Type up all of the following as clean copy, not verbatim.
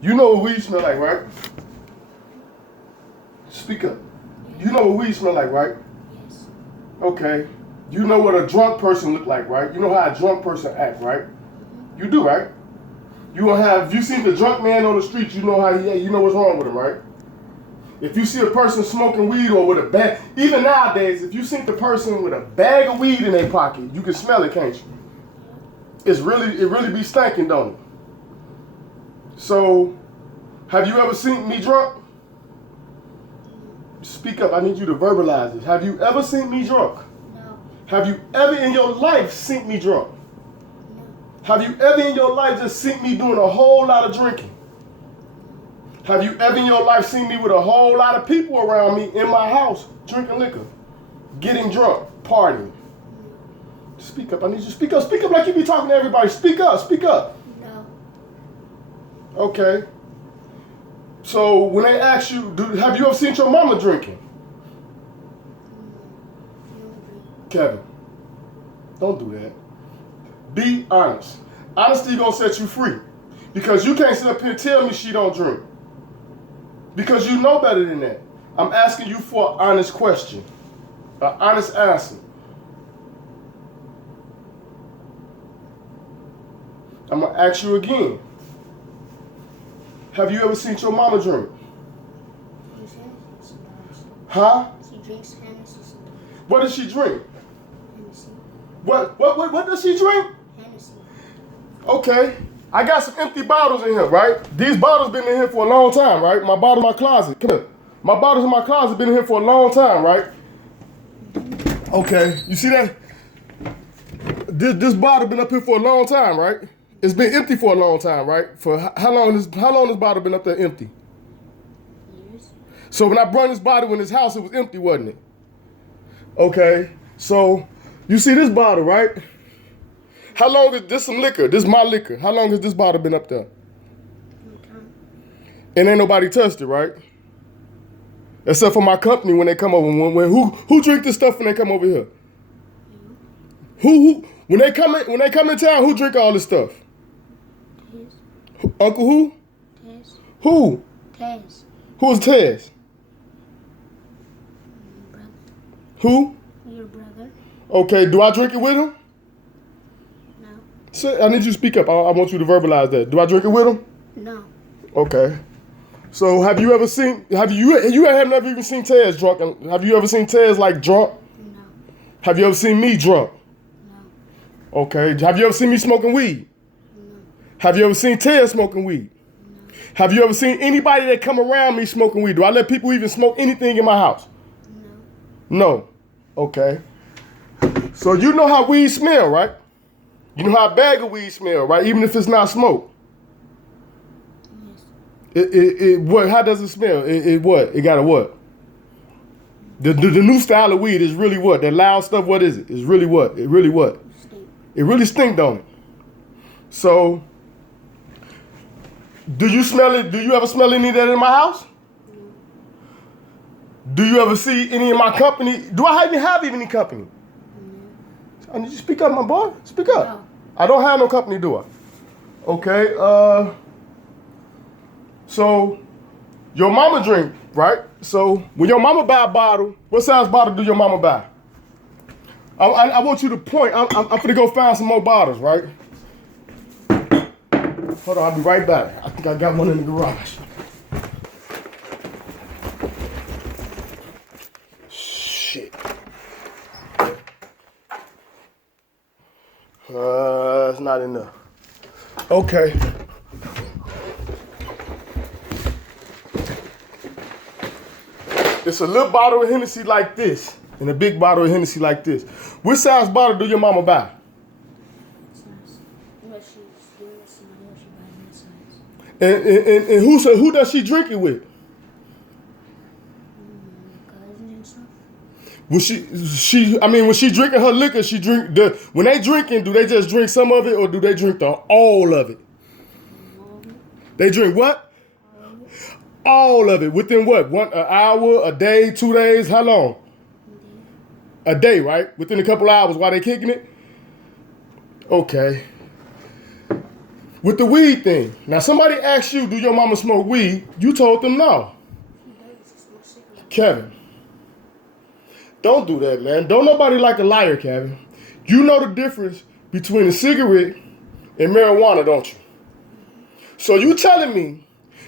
You know what weed smell like, right? Speak up. You know what weed smell like, right? Yes. Okay. You know what a drunk person look like, right? You know how a drunk person act, right? You do, right? You will have. If you seen the drunk man on the street, you know how he act. You know what's wrong with him, right? If you see a person smoking weed or with a bag, even nowadays, if you see the person with a bag of weed in their pocket, you can smell it, can't you? It really be stinking, don't it? So, have you ever seen me drunk? Speak up. I need you to verbalize it. Have you ever seen me drunk? No. Have you ever in your life seen me drunk? No. Have you ever in your life just seen me doing a whole lot of drinking? Have you ever in your life seen me with a whole lot of people around me in my house drinking liquor, getting drunk, partying? Speak up. I need you to speak up. Speak up like you be talking to everybody. Speak up. Speak up. No. Okay. So when they ask you, have you ever seen your mama drinking? Kevin, don't do that. Be honest. Honesty gonna set you free. Because you can't sit up here and tell me she don't drink. Because you know better than that. I'm asking you for an honest question. An honest answer. I'm gonna ask you again. Have you ever seen your mama drink? Huh? She drinks Hennessy sometimes. What does she drink? Hennessy. What does she drink? Hennessy. Okay. I got some empty bottles in here, right? These bottles been in here for a long time, right? My bottle in my closet. Come here. My bottles in my closet been in here for a long time, right? Okay. You see that? This bottle been up here for a long time, right? It's been empty for a long time, right? For how long this bottle been up there empty? Years. So when I brought this bottle in this house, it was empty, wasn't it? Okay. So you see this bottle, right? How long is this some liquor? This is my liquor. How long has this bottle been up there? Okay. And ain't nobody touched it, right? Except for my company when they come over. Who drink this stuff when they come over here? Who when they come in town, who drink all this stuff? Tez. Uncle who? Tez. Who? Tez. Who's Tez? Brother. Who? Your brother. Okay, do I drink it with him? No. Say, I need you to speak up. I want you to verbalize that. Do I drink it with him? No. Okay. So have you ever seen? Have never even seen Tez drunk? Have you ever seen Tez like drunk? No. Have you ever seen me drunk? No. Okay. Have you ever seen me smoking weed? No. Have you ever seen Tez smoking weed? No. Have you ever seen anybody that come around me smoking weed? Do I let people even smoke anything in my house? No. No. Okay. So you know how weed smell, right? You know how a bag of weed smell, right? Even if it's not smoke. Yes. What? How does it smell? What? It got a what? The new style of weed is really what? That loud stuff. What is it? It's really what? It really what? Stink. It really stink, don't it? So, do you smell it? Do you ever smell any of that in my house? No. Do you ever see any of my company? Do I even have any company? No. I need you to speak up, my boy. Speak up. No. I don't have no company, do I? Okay. So, your mama drink, right? So, when your mama buy a bottle, what size bottle do your mama buy? I want you to point. I'm finna go find some more bottles, right? Hold on, I'll be right back. I think I got one in the garage. Shit. It's not enough. Okay. It's a little bottle of Hennessy like this, and a big bottle of Hennessy like this. Which size bottle do your mama buy? And who does she drink it with? Cousin and stuff. When she drinking her liquor, when they drinking, do they just drink some of it or do they drink all of it? They drink what? All of it. Within what? An hour, a day, 2 days? How long? A day, right? Within a couple hours while they kicking it? Okay. With the weed thing. Now, somebody asked you, do your mama smoke weed? You told them no. She does. She smokes cigarettes. Kevin, don't do that, man. Don't nobody like a liar, Kevin. You know the difference between a cigarette and marijuana, don't you? So you telling me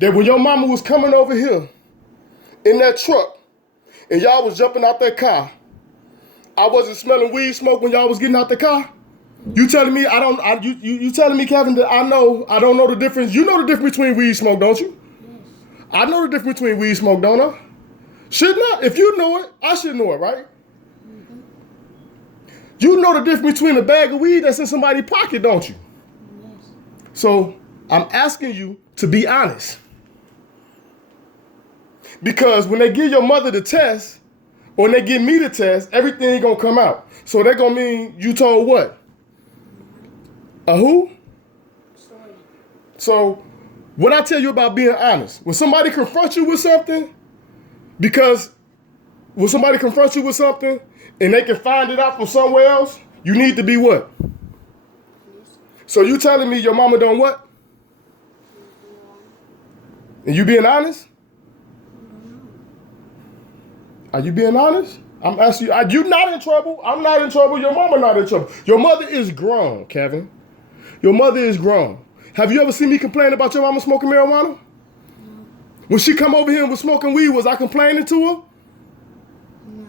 that when your mama was coming over here in that truck and y'all was jumping out that car, I wasn't smelling weed smoke when y'all was getting out the car? You telling me you telling me, Kevin, that I don't know the difference? You know the difference between weed smoke, don't you? Yes. I know the difference between weed smoke, don't I? Shouldn't I? If you know it, I should know it, right? Mm-hmm. You know the difference between a bag of weed that's in somebody's pocket, don't you? Yes. So I'm asking you to be honest. Because when they give your mother the test, or when they give me the test, everything gonna come out. So that gonna mean you told what? A who? Story. So what I tell you about being honest, when somebody confronts you with something, and they can find it out from somewhere else, you need to be what? Yes. So you telling me your mama done what? And you being honest? Are you being honest? I'm asking you, are you not in trouble? I'm not in trouble. Your mama not in trouble. Your mother is grown, Kevin. Your mother is grown. Have you ever seen me complain about your mama smoking marijuana? No. When she come over here and was smoking weed, was I complaining to her? No.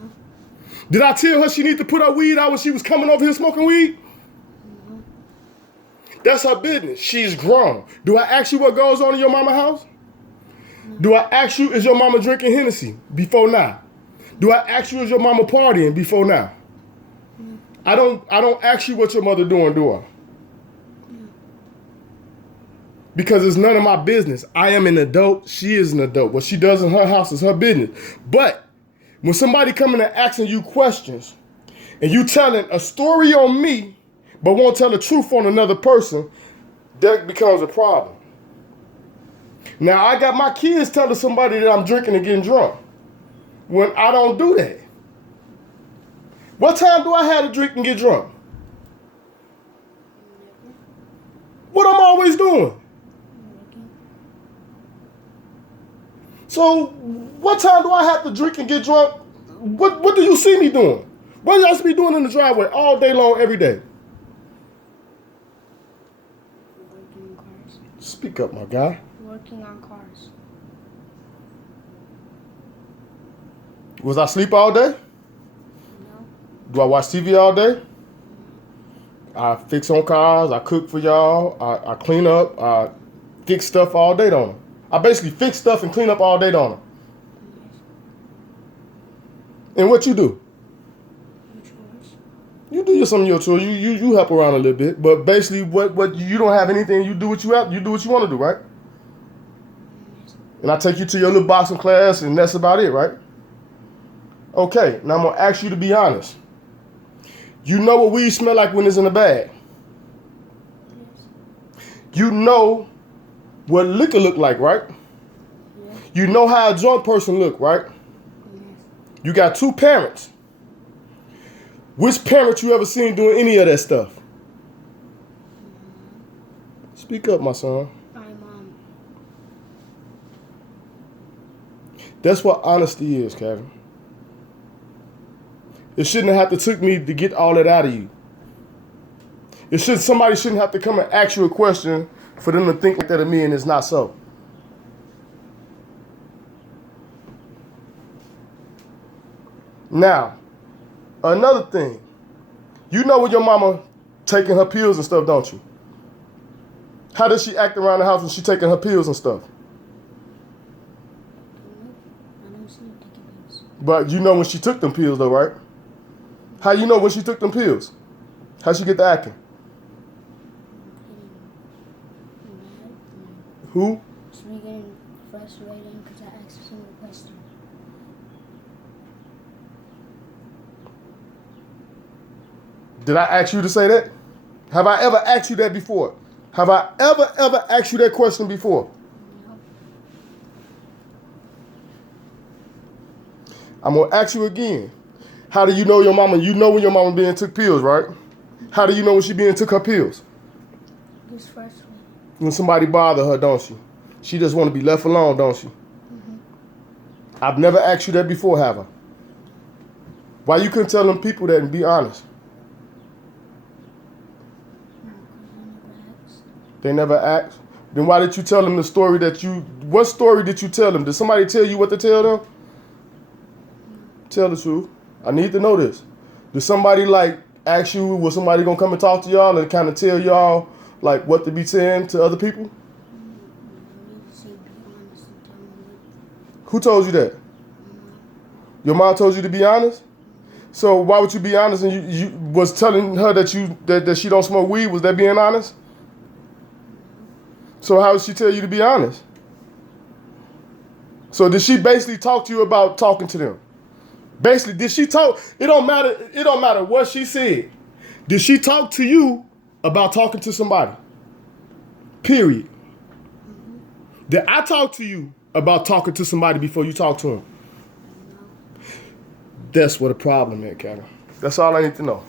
Did I tell her she need to put her weed out when she was coming over here smoking weed? No. That's her business. She's grown. Do I ask you what goes on in your mama's house? No. Do I ask you, is your mama drinking Hennessy before now? Do I ask you, is your mama partying before now? No. I don't ask you what your mother doing, do I? No. Because it's none of my business. I am an adult. She is an adult. What she does in her house is her business. But when somebody coming and asking you questions and you telling a story on me but won't tell the truth on another person, that becomes a problem. Now, I got my kids telling somebody that I'm drinking and getting drunk when I don't do that. What time do I have to drink and get drunk? Never. What I'm always doing. Working. So what time do I have to drink and get drunk? What do you see me doing? What do y'all see me doing in the driveway all day long, every day? Working on cars. Speak up, my guy. Working on cars. Was I sleep all day? No. Do I watch TV all day? I fix on cars. I cook for y'all. I clean up. I fix stuff all day on them. I basically fix stuff and clean up all day on them. Yes. And what you do? Chores. You do some of your chores. You help around a little bit, but basically, what you don't have anything. You do what you have. You do what you want to do, right? Yes. And I take you to your little boxing class, and that's about it, right? Okay. Now I'm gonna ask you to be honest. You know what weed smell like when it's in a bag. Yes. You know what liquor look like, right? Yes. You know how a drunk person look, right? Yes. You got two parents. Which parent you ever seen doing any of that stuff? Speak up, my son. My mom. That's what honesty is, Kevin. It shouldn't have to took me to get all that out of you. Somebody shouldn't have to come and ask you a question for them to think like that of me, and it's not so. Now, another thing. You know when your mama taking her pills and stuff, don't you? How does she act around the house when she taking her pills and stuff? I don't see her taking pills. But you know when she took them pills though, right? How you know when she took them pills? How she get to acting? Who? She's been getting frustrated because I asked her some questions. Did I ask you to say that? Have I ever asked you that before? Have I ever asked you that question before? No. I'm gonna ask you again. How do you know your mama? You know when your mama being took pills, right? How do you know when she being took her pills? Just frustrated. when somebody bother her, don't she? She just want to be left alone, don't she? I've never asked you that before, have I? Why you couldn't tell them people that and be honest? They never asked? Then why did you tell them the story what story did you tell them? Did somebody tell you what to tell them? Tell the truth. I need to know this. Did somebody ask you, was somebody gonna come and talk to y'all and kind of tell y'all what to be saying to other people? Who told you that? Your mom told you to be honest? So why would you be honest and you was telling her that that she don't smoke weed? Was that being honest? So how did she tell you to be honest? So did she basically talk to you about talking to them? Basically, did she talk? It don't matter what she said. Did she talk to you about talking to somebody? Period. Did I talk to you about talking to somebody before you talk to them? That's what the problem is, Kevin. That's all I need to know.